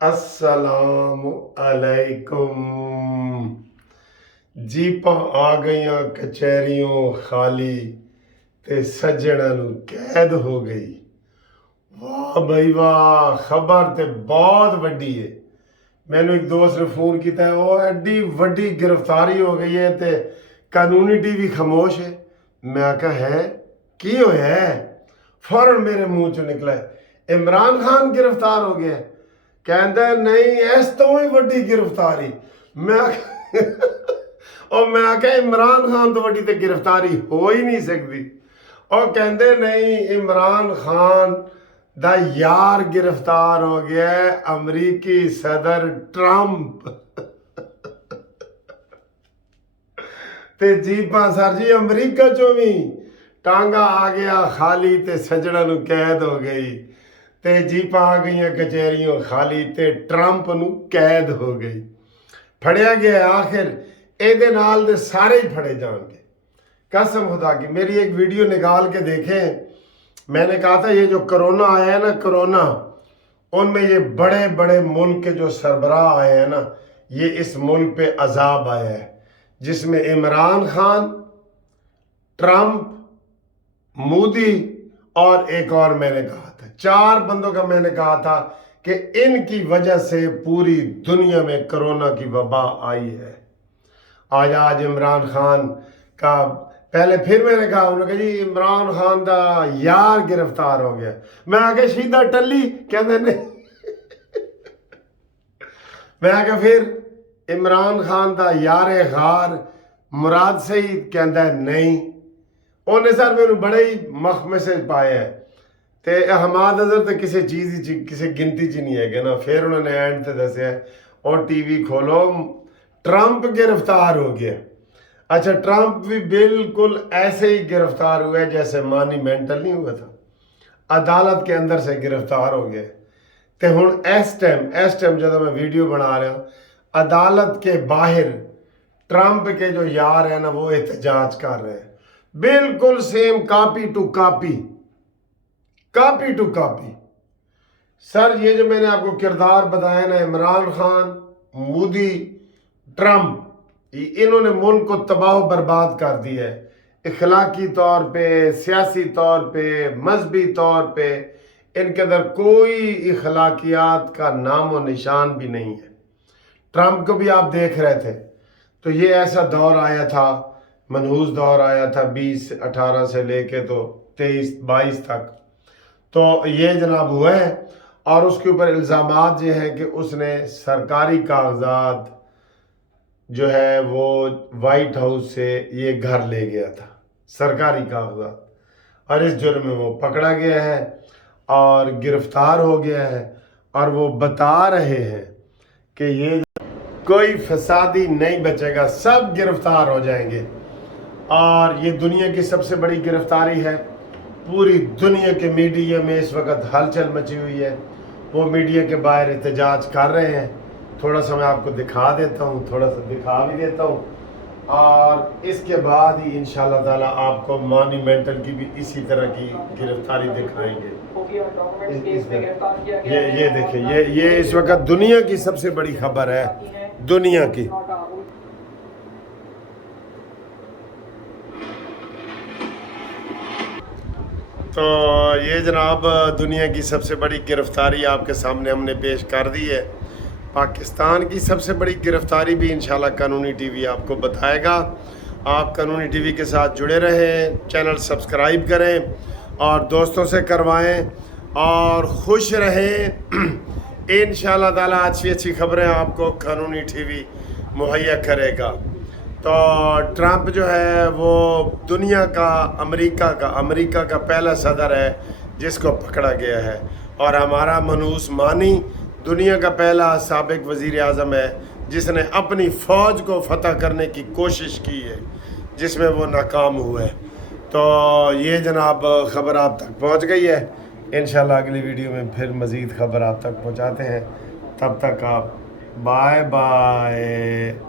अस्सलाम अलैकुम। जीपां आ गईयां कचहरियों खाली ते सज्जणा नूं कैद हो गई। वाह बई वाह, खबर ते बहुत वड्डी है। मैनू एक दोस्त ने फोन किया है, वो एडी वड्डी गिरफ्तारी हो गई है ते कानूनी टीवी खामोश है। मैं आखा है की होया है? फौरन मेरे मुंह चो निकला है इमरान खान गिरफ्तार हो गया। कहता नहीं, इस तो भी वड्डी गिरफ्तारी। मैं और मैं आख्या इमरान खान तो वड्डी तो गिरफ्तारी हो ही नहीं सकती। और कहते नहीं, इमरान खान दा यार गिरफ्तार हो गया है, अमरीकी सदर ट्रंप। ते जीपां सर जी अमरीका चो भी टांगा आ गया खाली ते सजणा नूं कैद हो गई। ते जीपां आ गईयां कचहरियों खाली ते ट्रंप नूं कैद हो गई। फड़िया गया आखिर ਇਹਦੇ नाल दे सारे ही फड़े जाएंगे। कसम खुदा की, मेरी एक वीडियो निकाल के देखें। मैंने कहा था ये जो कोरोना आया है ना, कोरोना, उनमें ये बड़े बड़े मुल्क के जो सरबराह आए हैं ना, ये इस मुल्क पे अजाब आया है, जिसमें इमरान खान, ट्रंप, मोदी और एक और मैंने कहा था, 4 बंदों का मैंने कहा था कि इनकी वजह से पूरी दुनिया में कोरोना की वबा आई है। आज इमरान खान का पहले फिर मैंने कहा, उन्होंने कहा जी इमरान खान का यार गिरफ्तार हो गया। मैं आके सीधा टल्ली कहते नहीं। मैं आके फिर इमरान खान का यार गार मुराद सईद कहता है नहीं। उन्हें सर मैंने बड़े ही महकमे से पाया है ते हमाद अजहर तो किसी चीज़ किसी गिनती च नहीं है ना। फिर उन्होंने एंड ते दसिया और टीवी खोलो ट्रंप गिरफ्तार हो गया। अच्छा, ट्रंप भी बिल्कुल ऐसे ही गिरफ्तार हुआ है जैसे मानी मेंटल नहीं हुआ था, अदालत के अंदर से गिरफ्तार हो गया। तो हुण इस टाइम जब मैं वीडियो बना रहा हूँ, अदालत के बाहर ट्रंप के जो यार है ना, वो एहतजाज कर रहे हैं, बिल्कुल same copy to copy. Sir ये जो मैंने आपको किरदार बताया ना, इमरान खान, मोदी, ट्रंप, इन्होंने मुल्क को तबाह बर्बाद कर दिया है। इखलाकी तौर पे, सियासी तौर पे, मजहबी तौर पे इनके अंदर कोई इखलाकियात का नाम और निशान भी नहीं है। ट्रंप को भी आप देख रहे थे, तो ये ऐसा दौर आया था, मनहूस दौर आया था 2018 से लेके तो 23-22 तक। तो ये जनाब हुआ है और उसके ऊपर इल्ज़ामात ये हैं कि उसने सरकारी कागजात जो है वो वाइट हाउस से ये घर ले गया था, सरकारी कागजात, और इस जुर्म में वो पकड़ा गया है और गिरफ्तार हो गया है। और वो बता रहे हैं कि ये कोई फसादी नहीं बचेगा, सब गिरफ्तार हो जाएंगे। और ये दुनिया की सबसे बड़ी गिरफ्तारी है। पूरी दुनिया के मीडिया में इस वक्त हलचल मची हुई है। वो मीडिया के बाहर एहतजाज कर रहे हैं। थोड़ा सा मैं आपको दिखा देता हूँ, थोड़ा सा दिखा भी देता हूँ, और इसके बाद ही इंशाल्लाह ताला आपको मॉन्यूमेंटल की भी इसी तरह की गिरफ्तारी दिखाएंगे। ये देखिए, ये इस वक्त दुनिया की सबसे बड़ी खबर है, दुनिया की। तो ये जनाब दुनिया की सबसे बड़ी गिरफ्तारी आपके सामने हमने पेश कर दी है। पाकिस्तान की सबसे बड़ी गिरफ्तारी भी इंशाल्लाह कानूनी टीवी आपको बताएगा। आप कानूनी टीवी के साथ जुड़े रहें, चैनल सब्सक्राइब करें और दोस्तों से करवाएं और खुश रहें। इंशाल्लाह ताला अच्छी खबरें आपको कानूनी टीवी मुहैया करेगा। तो ट्रंप जो है वो दुनिया का, अमेरिका का पहला सदर है जिसको पकड़ा गया है, और हमारा मनहूस मानी दुनिया का पहला साबिक वज़ीर आज़म है जिसने अपनी फ़ौज को फतह करने की कोशिश की है, जिसमें वो नाकाम हुआ है। तो ये जनाब ख़बर आप तक पहुंच गई है। इंशाल्लाह अगली वीडियो में फिर मज़ीद ख़बर आप तक पहुंचाते हैं। तब तक आप बाय बाय।